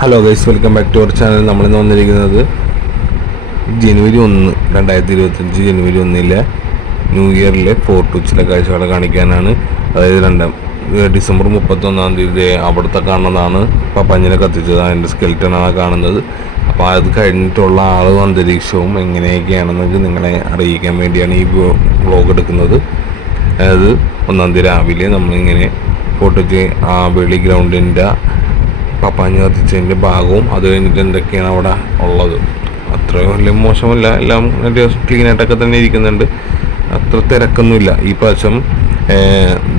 Hello guys, welcome back to our channel. നമ്മളിന്ന് വന്നിരിക്കുന്നത് ജനുവരി 1 2025 ജനുവരി 1 new ഇയറിലെ fort കൊച്ചിയിലെ കാഴ്ചകൾ കാണിക്കാനാണ്. അതായത് ഡിസംബർ 31 അവിടുത്തെ കാണുന്നതാണ് പപ്പാഞ്ഞിനെ കത്തിച്ചത്. അതിൻ്റെ സ്കെൽറ്റനാണ് കാണുന്നത്. അപ്പോൾ അത് കഴിഞ്ഞിട്ടുള്ള ആളും അന്തരീക്ഷവും എങ്ങനെയൊക്കെയാണെന്നൊക്കെ നിങ്ങളെ അറിയിക്കാൻ വേണ്ടിയാണ് ഈ വ്ളോഗ് എടുക്കുന്നത്. അതായത് 1 രാവിലെ നമ്മളിങ്ങനെ ഫോർട്ട് കൊച്ചി ആ വെളി ഗ്രൗണ്ടിൻ്റെ പപ്പാഞ്ഞി കത്തിച്ചതിൻ്റെ ഭാഗവും അത് കഴിഞ്ഞിട്ട് എന്തൊക്കെയാണ് അവിടെ ഉള്ളത്. അത്രയും വലിയ മോശമല്ല, എല്ലാം ക്ലീനായിട്ടൊക്കെ തന്നെ ഇരിക്കുന്നുണ്ട്. അത്ര തിരക്കൊന്നുമില്ല. ഈ പ്രാവശ്യം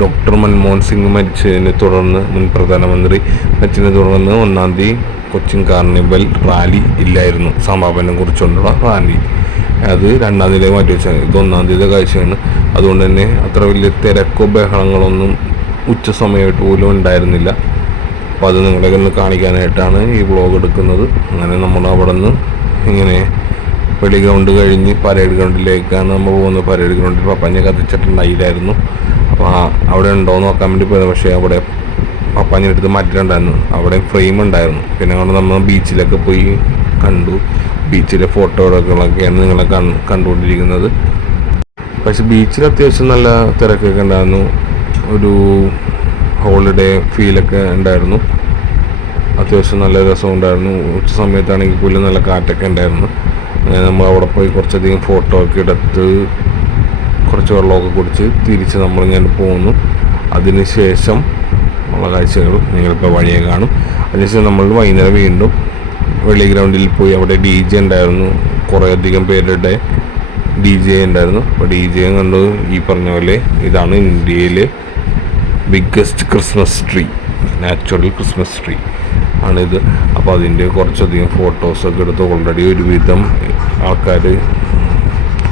ഡോക്ടർ മൻമോഹൻ സിംഗ് മരിച്ചതിനെ തുടർന്ന്, മുൻ പ്രധാനമന്ത്രി മരിച്ചതിനെ തുടർന്ന് 1 കൊച്ചിൻ കാർണിവൽ റാലി ഇല്ലായിരുന്നു. സമാപനം കുറിച്ചുകൊണ്ടുള്ള റാലി അത് 2 മാറ്റി വെച്ചാൽ ഇത് 1 കാഴ്ചയാണ്. അതുകൊണ്ട് തന്നെ അത്ര വലിയ തിരക്കോ ബഹളങ്ങളൊന്നും ഉച്ച സമയമായിട്ട് പോലും ഉണ്ടായിരുന്നില്ല. അപ്പോൾ അത് നിങ്ങളെ ഒന്ന് കാണിക്കാനായിട്ടാണ് ഈ വ്ളോഗ് എടുക്കുന്നത്. അങ്ങനെ നമ്മൾ അവിടെ നിന്ന് ഇങ്ങനെ വെളി ഗ്രൗണ്ട് കഴിഞ്ഞ് പരേഡ് ഗ്രൗണ്ടിലേക്കാണ് നമ്മൾ പോകുന്നത്. പരേഡ് ഗ്രൗണ്ടിൽ പപ്പാഞ്ഞി കത്തിച്ചിട്ടുണ്ടായില്ലായിരുന്നു. അപ്പോൾ അവിടെ ഉണ്ടോ എന്ന് നോക്കാൻ വേണ്ടി പോയത്. പക്ഷേ അവിടെ പപ്പാഞ്ഞി എടുത്ത് മാറ്റിയിട്ടുണ്ടായിരുന്നു. അവിടെ ഫ്രെയിം ഉണ്ടായിരുന്നു. പിന്നെ അവിടെ നമ്മൾ ബീച്ചിലൊക്കെ പോയി കണ്ടു. ബീച്ചിലെ ഫോട്ടോകളൊക്കെയാണ് നിങ്ങളെ കണ്ടുകൊണ്ടിരിക്കുന്നത്. പക്ഷെ ബീച്ചിൽ അത്യാവശ്യം നല്ല തിരക്കൊക്കെ ഉണ്ടായിരുന്നു. ഒരു ഹോളിഡേ ഫീലൊക്കെ ഉണ്ടായിരുന്നു. അത്യാവശ്യം നല്ല രസമുണ്ടായിരുന്നു. ഉച്ച സമയത്താണെങ്കിൽ പോലും നല്ല കാറ്റൊക്കെ ഉണ്ടായിരുന്നു. അങ്ങനെ നമ്മൾ അവിടെ പോയി കുറച്ചധികം ഫോട്ടോ ഒക്കെ എടുത്ത് കുറച്ച് വെള്ളമൊക്കെ കുടിച്ച് തിരിച്ച് നമ്മളിങ്ങനെ പോകുന്നു. അതിനുശേഷം ഉള്ള കാഴ്ചകൾ നിങ്ങളിപ്പോൾ വഴിയെ കാണും. അതിനുശേഷം നമ്മൾ വൈകുന്നേരം വീണ്ടും വെളി ഗ്രൗണ്ടിൽ പോയി. അവിടെ DJ ഉണ്ടായിരുന്നു. കുറേയധികം പേരുടെ DJ ഉണ്ടായിരുന്നു. അപ്പോൾ DJ കണ്ടു. ഈ പറഞ്ഞ പോലെ ഇതാണ് ഇന്ത്യയിലെ biggest Christmas tree, natural Christmas tree ആണിത്. അപ്പോൾ അതിൻ്റെ കുറച്ചധികം ഫോട്ടോസൊക്കെ എടുത്ത് ഓൾറെഡി ഒരുവിധം ആൾക്കാർ,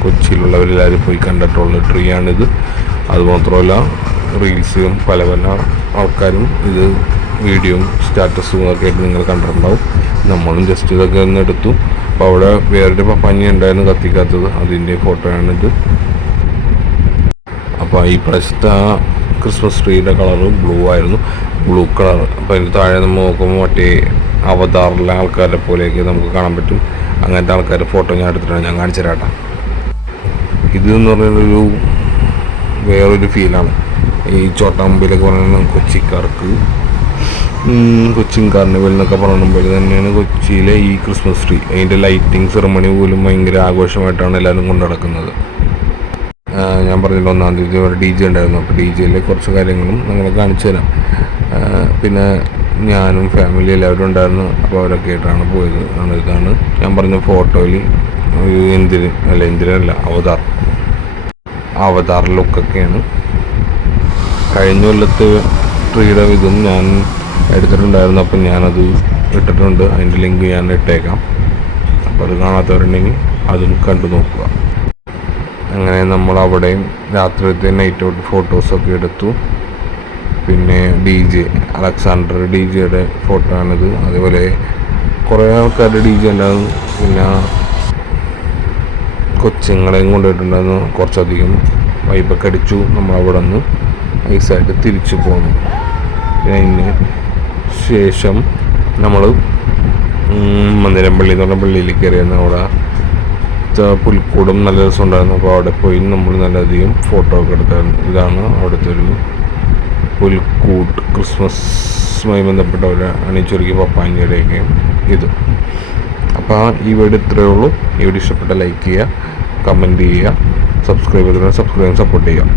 കൊച്ചിയിലുള്ളവരെല്ലാവരും പോയി കണ്ടിട്ടുള്ള ട്രീ ആണിത്. അതുമാത്രമല്ല റീൽസും പല ആൾക്കാരും ഇത് വീഡിയോയും സ്റ്റാറ്റസും ഒക്കെ ആയിട്ട് നിങ്ങൾ കണ്ടിട്ടുണ്ടാവും. നമ്മളും ജസ്റ്റ് ഇതൊക്കെ ഒന്ന് എടുത്തു. അപ്പോൾ അവിടെ വേറൊരു പപ്പാഞ്ഞി ഉണ്ടായിരുന്നു കത്തിക്കാത്തത്, അതിൻ്റെ ഫോട്ടോയാണിത്. അപ്പോൾ ഈ പ്രാവശ്യത്തെ ക്രിസ്മസ് ട്രീയുടെ കളറ് ബ്ലൂ ആയിരുന്നു, ബ്ലൂ കളർ. അപ്പോൾ അതിന് താഴെ നമ്മൾ നോക്കുമ്പോൾ മറ്റേ അവതാറിലെ ആൾക്കാരെ പോലെയൊക്കെ നമുക്ക് കാണാൻ പറ്റും. അങ്ങനത്തെ ആൾക്കാരുടെ ഫോട്ടോ ഞാൻ എടുത്തിട്ടാണ്, ഞാൻ കാണിച്ചു തരാട്ടാ. ഇതെന്ന് പറയുന്നൊരു വേറൊരു ഫീലാണ്. ഈ ചോട്ടാമുമ്പിലൊക്കെ പറയുന്ന കൊച്ചിക്കാർക്ക് കൊച്ചിൻ കാർണിവൽ എന്നൊക്കെ പറയുമ്പോൾ തന്നെയാണ് കൊച്ചിയിലെ ഈ ക്രിസ്മസ് ട്രീ. അതിൻ്റെ ലൈറ്റിംഗ് സെറമണി പോലും ഭയങ്കര ആഘോഷമായിട്ടാണ് എല്ലാവരും കൊണ്ടു നടക്കുന്നത്. ഞാൻ പറഞ്ഞില്ല 1 ഒരു DJ ഉണ്ടായിരുന്നു. അപ്പോൾ DJയിലെ കുറച്ച് കാര്യങ്ങളും നിങ്ങളെ കാണിച്ചു തരാം. പിന്നെ ഞാനും ഫാമിലി എല്ലാവരും ഉണ്ടായിരുന്നു. അപ്പോൾ അവരൊക്കെ ആയിട്ടാണ് പോയത്. ഇതാണ് ഞാൻ പറഞ്ഞ ഫോട്ടോയിൽ ഒരു എന്തിനല്ല അവതാർ ലുക്കൊക്കെയാണ്. കഴിഞ്ഞ കൊല്ലത്ത് ട്രീയുടെ ഇതും ഞാൻ എടുത്തിട്ടുണ്ടായിരുന്നു. അപ്പം ഞാനത് ഇട്ടിട്ടുണ്ട്. അതിൻ്റെ ലിങ്ക് ഞാൻ ഇട്ടേക്കാം. അപ്പോൾ അത് കാണാത്തവരുണ്ടെങ്കിൽ അതും കണ്ടു നോക്കുക. അങ്ങനെ നമ്മൾ അവിടെയും രാത്രിയിലത്തെ നൈറ്റ് ഔട്ട് ഫോട്ടോസൊക്കെ എടുത്തു. പിന്നെ DJ അലക്സാണ്ടർ DJയുടെ ഫോട്ടോ ആണിത്. അതേപോലെ കുറേ ആൾക്കാരുടെ DJ ഉണ്ടായിരുന്നു. പിന്നെ കൊച്ചുങ്ങളെയും കൊണ്ടുപോയിട്ടുണ്ടായിരുന്നു. കുറച്ചധികം വൈബൊക്കെ അടിച്ചു. നമ്മളവിടെ നിന്ന് ഐസായിട്ട് തിരിച്ചു പോന്നു. പിന്നെ അതിന് ശേഷം നമ്മൾ മന്ദിരംപള്ളി എന്ന് പറഞ്ഞ പള്ളിയിൽ കയറിയായിരുന്നു. അവിടെ പുൽക്കൂടും നല്ല രസമുണ്ടായിരുന്നു. അപ്പോൾ അവിടെ പോയി നമ്മൾ നല്ലധികം ഫോട്ടോ ഒക്കെ എടുത്തായിരുന്നു. ഇതാണ് അവിടുത്തെ ഒരു പുൽക്കൂട്ട്, ക്രിസ്മസുമായി ബന്ധപ്പെട്ടവർ അണിച്ചൊരുക്കി പപ്പാഞ്ഞിയുടെയൊക്കെ ഇത്. അപ്പോൾ ഈ വീഡിയോ ഇത്രയേ ഉള്ളൂ. ഈ വീഡിയോ ഇഷ്ടപ്പെട്ട ലൈക്ക് ചെയ്യുക, കമൻറ്റ് ചെയ്യുക, സബ്സ്ക്രൈബ് ചെയ്തിട്ട് സപ്പോർട്ട് ചെയ്യുക.